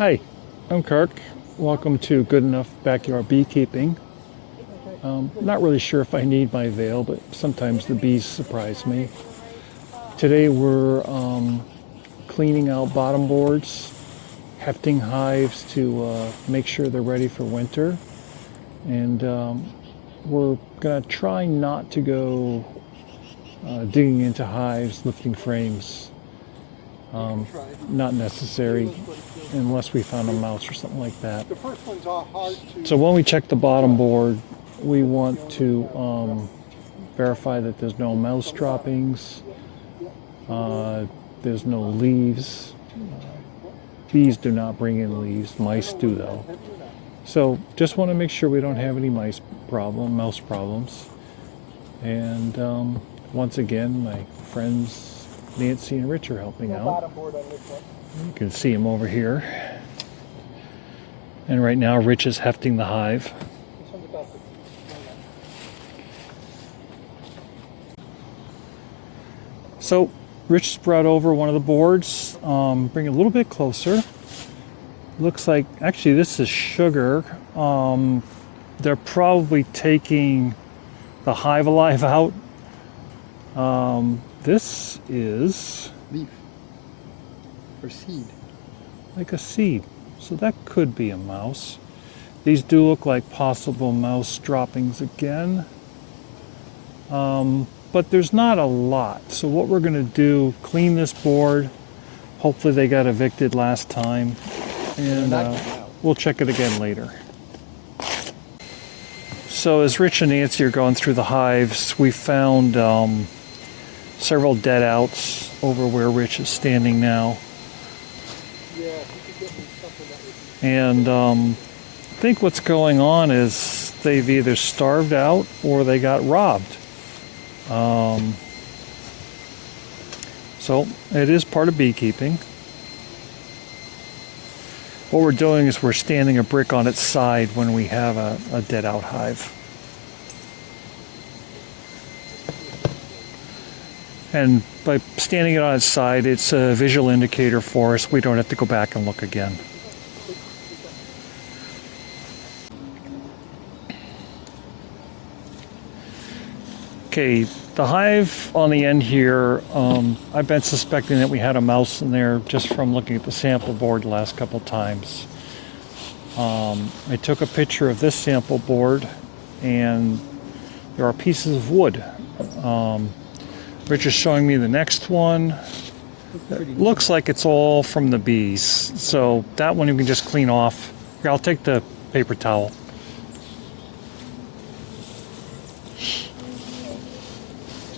Hi, I'm Kirk. Welcome to Good Enough Backyard Beekeeping. Not really sure if I need my veil, but sometimes the bees surprise me. Today we're cleaning out bottom boards, hefting hives to make sure they're ready for winter. And we're going to try not to go digging into hives, lifting frames. Not necessary unless we found a mouse or something like that. So when we check the bottom board, we want to verify that there's no mouse droppings, there's no leaves. Bees do not bring in leaves, mice do though. So just want to make sure we don't have any mouse problems. And once again, my friends Nancy and Rich are helping out. You can see them over here. And right now Rich is hefting the hive. So Rich brought over one of the boards. Bring it a little bit closer. Looks like, actually this is sugar. They're probably taking the hive alive out. This is leaf or seed, like a seed, so that could be a mouse. These do look like possible mouse droppings again, but there's not a lot. So what we're going to do, clean this board. Hopefully they got evicted last time, and we'll check it again later. So as Rich and Nancy are going through the hives, we found several dead outs over where Rich is standing now. And I think what's going on is they've either starved out or they got robbed. So it is part of beekeeping. What we're doing is we're standing a brick on its side when we have a dead out hive. And by standing it on its side, it's a visual indicator for us. We don't have to go back and look again. Okay, the hive on the end here, I've been suspecting that we had a mouse in there just from looking at the sample board the last couple times. I took a picture of this sample board, and there are pieces of wood. Rich is showing me the next one. It looks like it's all from the bees. So that one you can just clean off. Here, I'll take the paper towel.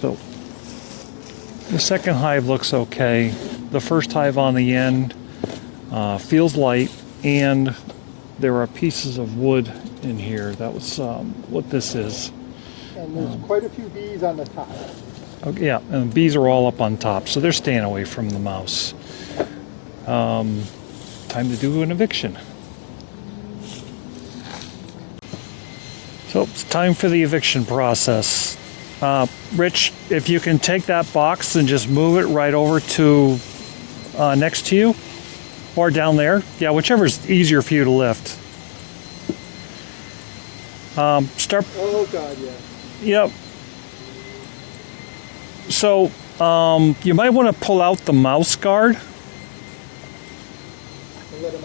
So the second hive looks okay. The first hive on the end feels light, and there are pieces of wood in here. That was what this is. And there's quite a few bees on the top. Okay, yeah, and the bees are all up on top, so they're staying away from the mouse. Time to do an eviction. So it's time for the eviction process. Rich, if you can take that box and just move it right over to next to you, or down there. Yeah, whichever's easier for you to lift. Start. Oh God, yeah. Yep. So you might want to pull out the mouse guard. And let them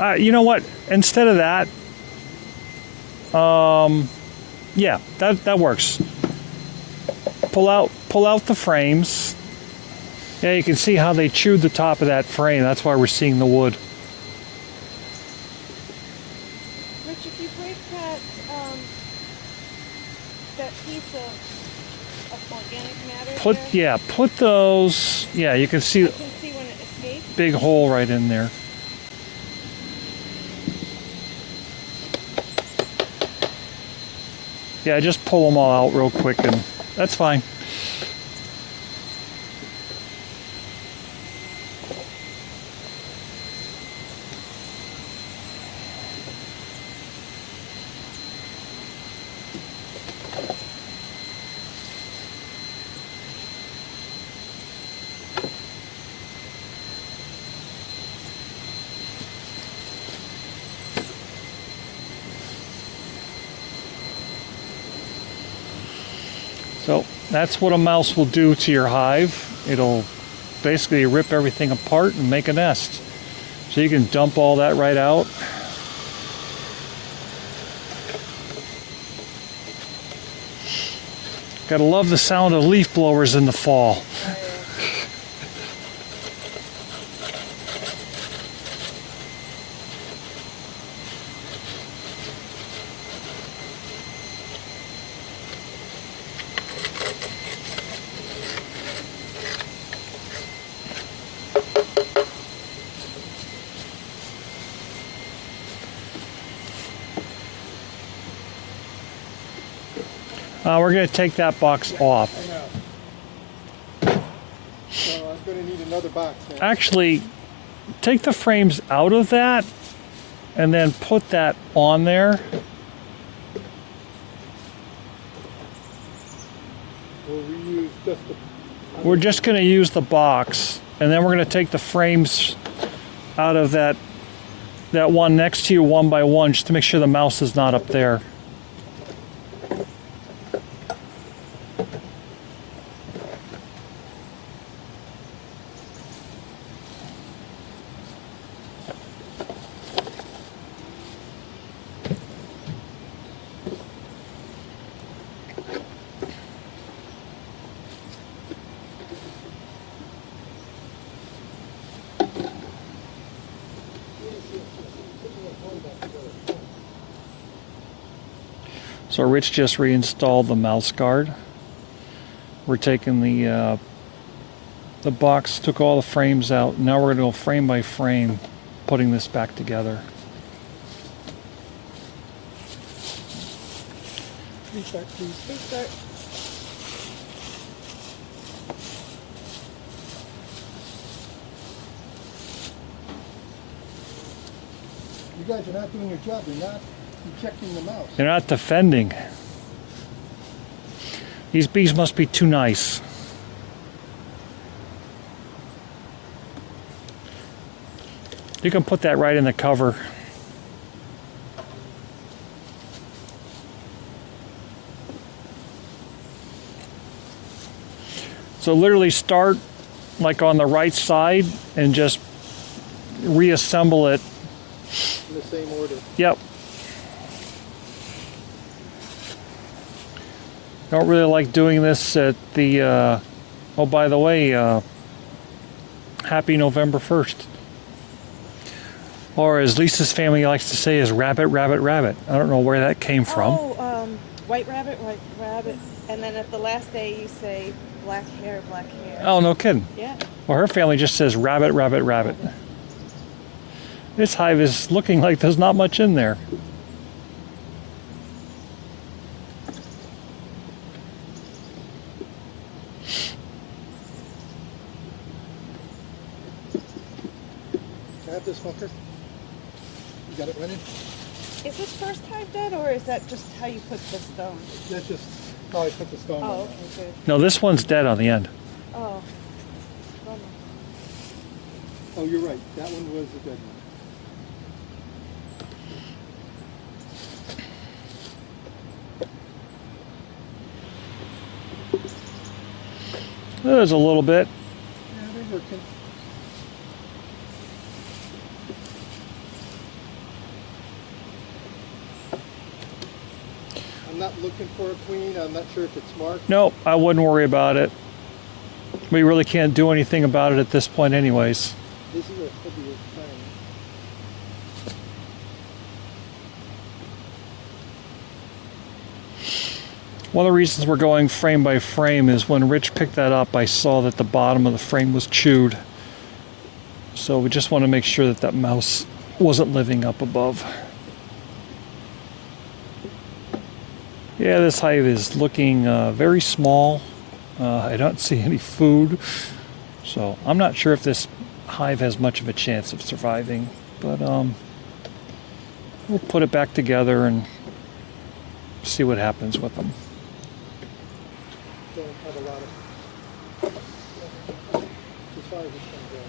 out? You know what? Instead of that, yeah, that works. Pull out the frames. Yeah, you can see how they chewed the top of that frame. That's why we're seeing the wood. Rich, if you break that piece of organic matter Put those. Yeah, you can see I can see when it escapes. big hole right in there. Yeah, just pull them all out real quick, and that's fine. So that's what a mouse will do to your hive. It'll basically rip everything apart and make a nest. So you can dump all that right out. Gotta love the sound of leaf blowers in the fall. We're going to take that box off. I know. So I'm going to need another box now. Actually, take the frames out of that and then put that on there. Will we use just the... We're just going to use the box, and then we're going to take the frames out of that one next to you one by one, just to make sure the mouse is not up there. So Rich just reinstalled the mouse guard. We're taking the box, took all the frames out. Now we're going to go frame by frame, putting this back together. Restart, please. Restart. You guys are not doing your job. You're not ejecting the mouse. They're not defending. These bees must be too nice. You can put that right in the cover. So literally start like on the right side and just reassemble it. In the same order. Yep. Don't really like doing this at the, oh, by the way, happy November 1st. Or as Lisa's family likes to say is rabbit, rabbit, rabbit. I don't know where that came from. Oh, white rabbit, and then at the last day you say black hair, black hair. Oh, no kidding. Yeah. Well, her family just says rabbit, rabbit, rabbit. This hive is looking like there's not much in there. Can I have this fucker? You got it running? Is this first hive dead, or is that just how you put the stone? That's just how I put the stone on. Oh, okay, good. No, this one's dead on the end. Oh, bummer. Oh, you're right. That one was a dead one. There's a little bit. Yeah, they're working. I'm not looking for a queen. I'm not sure if it's marked. Nope, I wouldn't worry about it. We really can't do anything about it at this point anyways. This is a heavier thing. One of the reasons we're going frame by frame is when Rich picked that up, I saw that the bottom of the frame was chewed. So we just want to make sure that that mouse wasn't living up above. Yeah, this hive is looking very small. I don't see any food. So I'm not sure if this hive has much of a chance of surviving, but we'll put it back together and see what happens with them. Don't have a lot of. As far as it's going to go.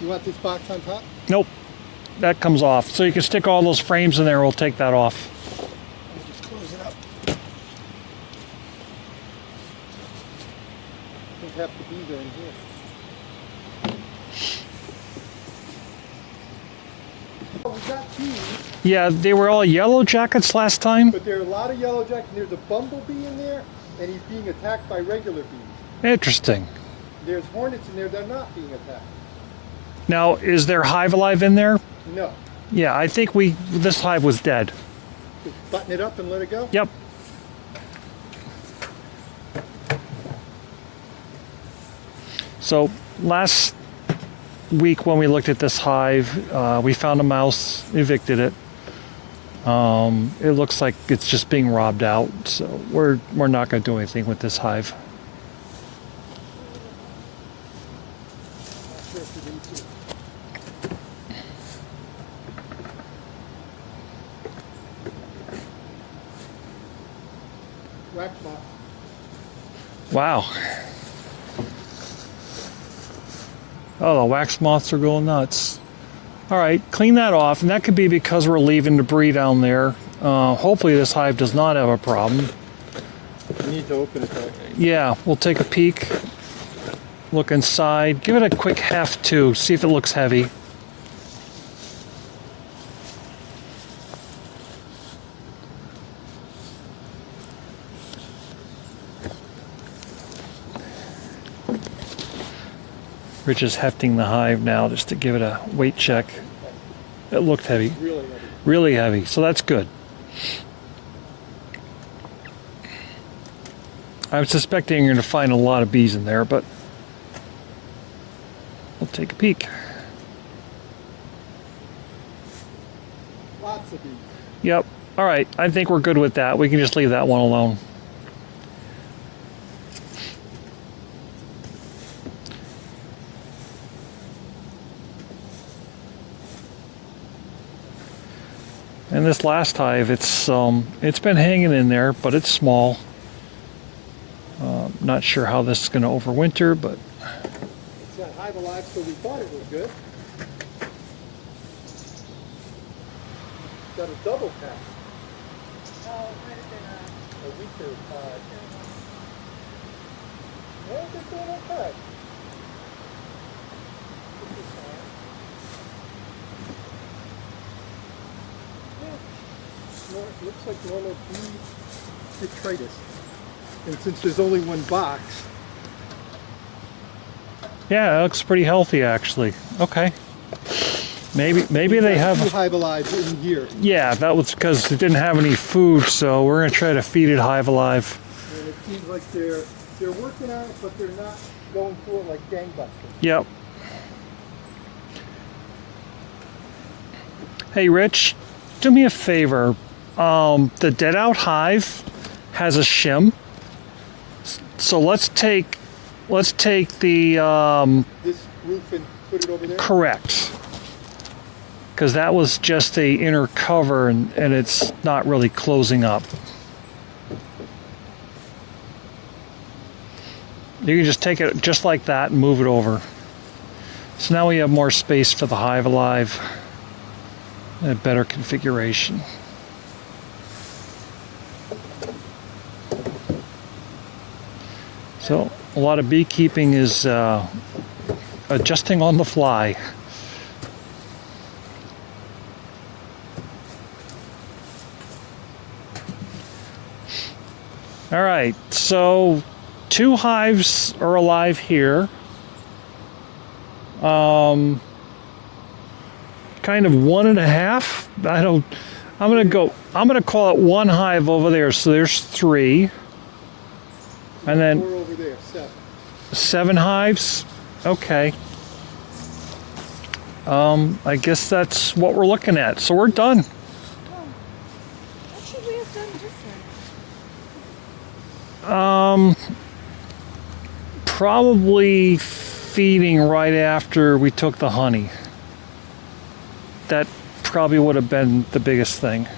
You want this box on top? Nope, that comes off. So you can stick all those frames in there. We'll take that off. I'll just close it up. I think half the bees are in here. Oh, we got bees, Yeah, they were all yellow jackets last time. but there are a lot of yellow jackets. There's a bumblebee in there, and he's being attacked by regular bees. Interesting. There's hornets in there that are not being attacked. Now, is there hive alive in there? No. Yeah, I think this hive was dead. Just button it up and let it go? Yep. So last week when we looked at this hive, we found a mouse, evicted it. It looks like it's just being robbed out, so we're not going to do anything with this hive. Not sure if you need to. Wax moth. Wow. Oh, the wax moths are going nuts. All right, clean that off, and that could be because we're leaving debris down there. Hopefully this hive does not have a problem. You need to open it though. Yeah, we'll take a peek, look inside, give it a quick heft too, see if it looks heavy. Rich is hefting the hive now just to give it a weight check. It looked heavy, Really heavy. really heavy, so that's good. I'm suspecting you're going to find a lot of bees in there, but we'll take a peek. Lots of bees. Yep. All right. I think we're good with that. We can just leave that one alone. And this last hive, it's been hanging in there, but it's small. Not sure how this is going to overwinter, but It's got hive alive, so we thought it was good. Got a double pack. Oh, it might have been A week or five. Yeah, they're doing okay. This is fine. Yeah. It looks like normal bee detritus. And since there's only one box, yeah, it looks pretty healthy actually. Okay. Maybe they two have. hive alive in here. Yeah, that was because it didn't have any food, so we're gonna try to feed it hive alive. And it seems like they're working on it, but they're not going through it like gangbusters. Yep. Hey, Rich, do me a favor. The dead out hive has a shim, so let's take the This roof and put it over there. correct, because that was just a inner cover and it's not really closing up. You can just take it just like that and move it over. So now we have more space for the hive alive and a better configuration. So a lot of beekeeping is adjusting on the fly. All right, so 2 hives are alive here. Kind of 1.5. I'm gonna call it 1 hive over there. So there's 3. And then 4 over there, 7. 7 hives. Okay. I guess that's what we're looking at. So we're done. Oh, what should we have done different? Probably feeding right after we took the honey. That probably would have been the biggest thing.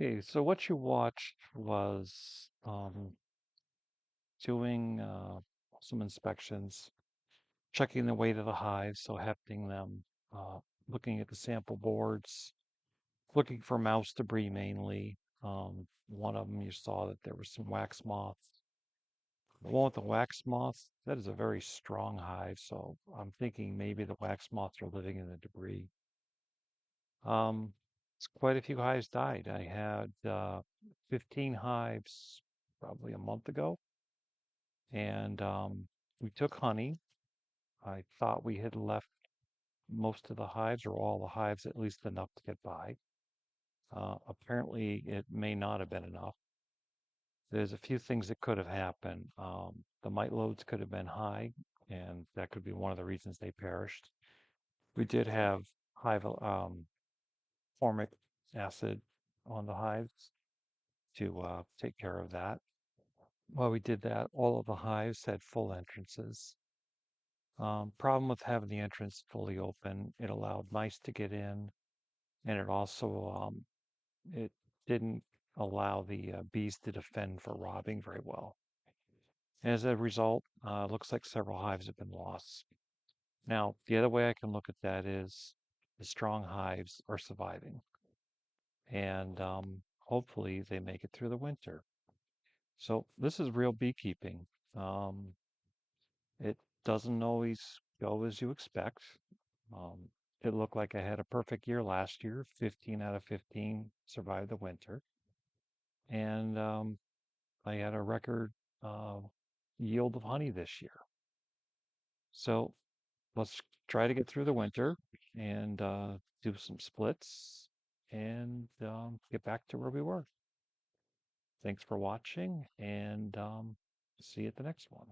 Okay, so what you watched was doing some inspections, checking the weight of the hives, so hefting them, uh, looking at the sample boards, looking for mouse debris mainly. One of them you saw that there was some wax moths. The one with the wax moths, that is a very strong hive, so I'm thinking maybe the wax moths are living in the debris. Um, quite a few hives died. I had 15 hives probably a month ago, and we took honey. I thought we had left most of the hives or all the hives at least enough to get by. Apparently, it may not have been enough. There's a few things that could have happened. The mite loads could have been high, and that could be one of the reasons they perished. We did have hive formic acid on the hives to take care of that. While we did that, all of the hives had full entrances. Problem with having the entrance fully open, it allowed mice to get in, and it also it didn't allow the bees to defend for robbing very well. As a result, looks like several hives have been lost. Now, the other way I can look at that is the strong hives are surviving, and hopefully they make it through the winter. So this is real beekeeping. Um, it doesn't always go as you expect. Um, it looked like I had a perfect year last year. 15 out of 15 survived the winter. And I had a record uh, yield of honey this year. So let's try to get through the winter and do some splits and get back to where we were. Thanks for watching and see you at the next one.